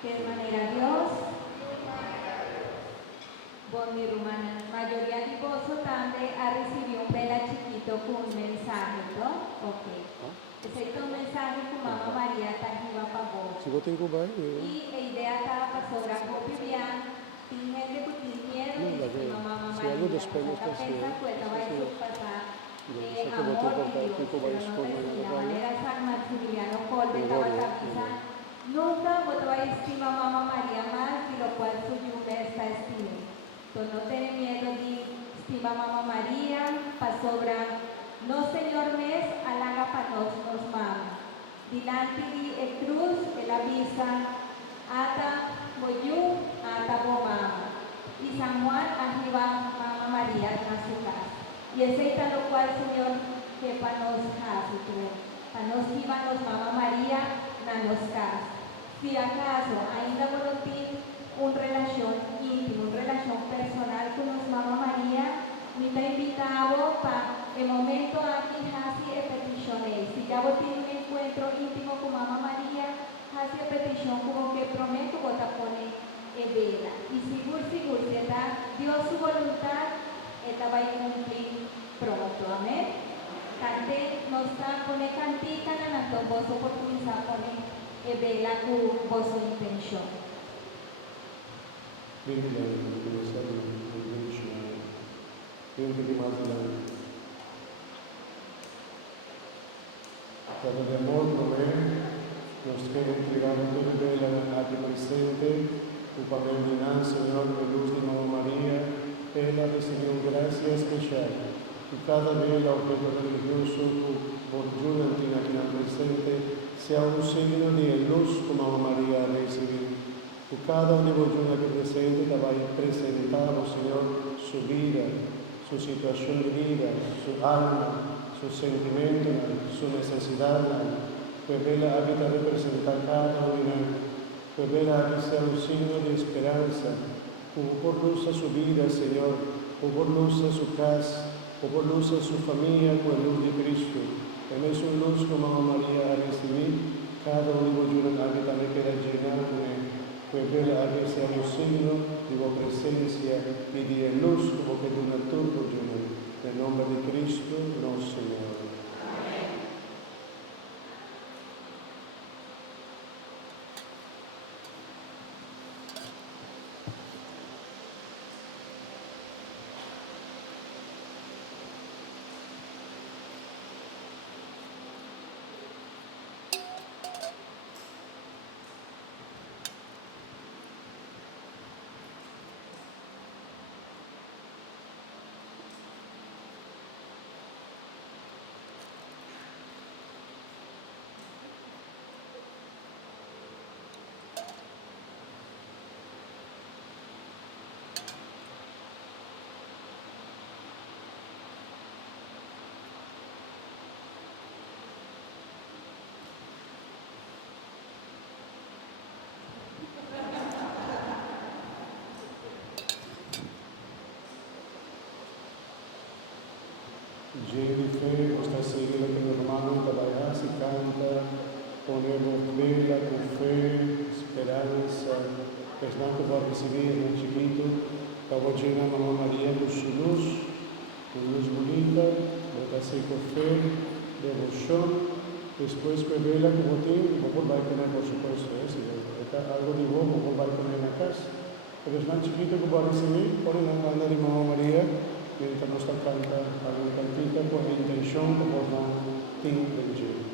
che manera Dios, bon mi rumana, mayoría de vosotros también ha recibido un vela chiquito con un mensaje, ¿no? Ok. Ese es un mensaje que Mamá María está arriba para vos. Y la idea estaba para sobrar con Vivian, sin gente que tiene miedo, dice Mamá María, esta pesa cuesta va a pasar amor de Dios, pero no te de la manera San Maximiliano Colbe estaba tapizando. Nunca votó a estima Mamá María más, y lo cual su yume está estima. Entonces no tiene miedo de estima Mamá María, para sobrar. No, Señor, mes, alaga para nos mama. Dilante de cruz, el avisa, ata boyú, ata bomama. Y San Juan arriba Mamá María en su casa. Y ese es lo cual, Señor, que para nos hace, para nos iba nos Mamá María, na nos casa. Si acaso ainda no tiene una relación íntima, una relación personal con nos Mamá María, me está invitado para el momento aquí hace peticiones. Si ya vos tienes un encuentro íntimo con Mamá María, hace petición como que prometo que te pone vela. Y seguro, si está Dios su voluntad, esta va a cumplir pronto. Amén. Cante, nos está pone cantica, na vos oportunidad pone vela con vos intención. Padre de amor, provee, nos quiere entregar todo vela a ti presente, tu Padre de Señor, de luz de Mamá María, ella recibió gracia especial, y cada vela objeto religioso, tu fortuna antina presente, sea un signo de luz como Mamá María recibió. Y cada una que presente te va a presentar, Señor, su vida, su situación de vida, su alma, su sentimiento, su necesidad, pues vela habita representar cada una, pues vela habita ser un signo de esperanza, como por luz a su vida, Señor, o por luz a su casa, o por luz a su familia, con luz de Cristo. En esa luz como Mamá María ha recibido, cada uno de ellos habita me queda llenarme, pues vela habita ser un signo de tu presencia y de luz como que de una turbo llena. En nombre de Cristo, nuestro Señor. Lleno de fe, esta seguida que mi hermano trabaja y canta, ponemos vela con fe, esperanza, pues no que va a recibir un chiquito, para llenar a Mamá María con su luz bonita, bota así con fe, devoción, después pues vela como ti, y vos va a poner por supuesto, si algo de vos, vos va a poner en la casa. Pero es más chiquito que va a recibir, ponen la banda de Mamá María, mientras nos canta alguna cantita con la intención como no tiene del cielo.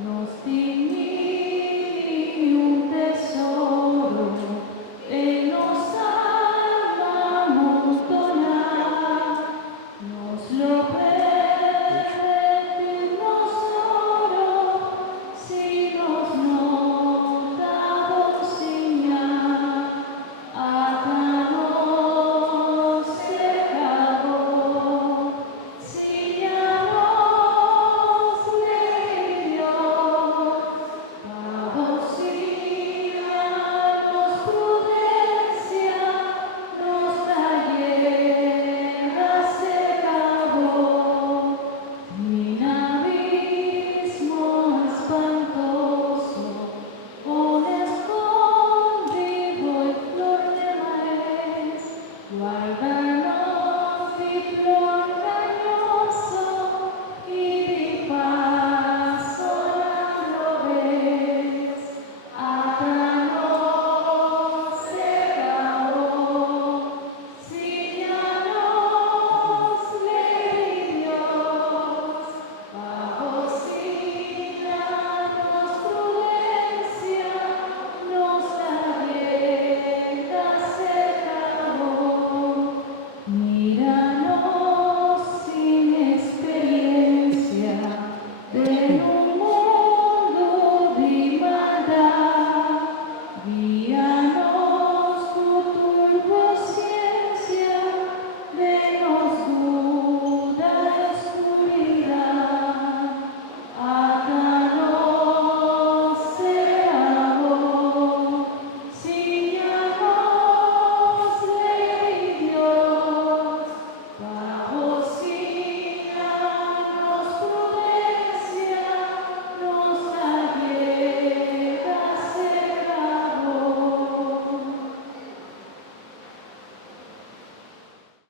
Nos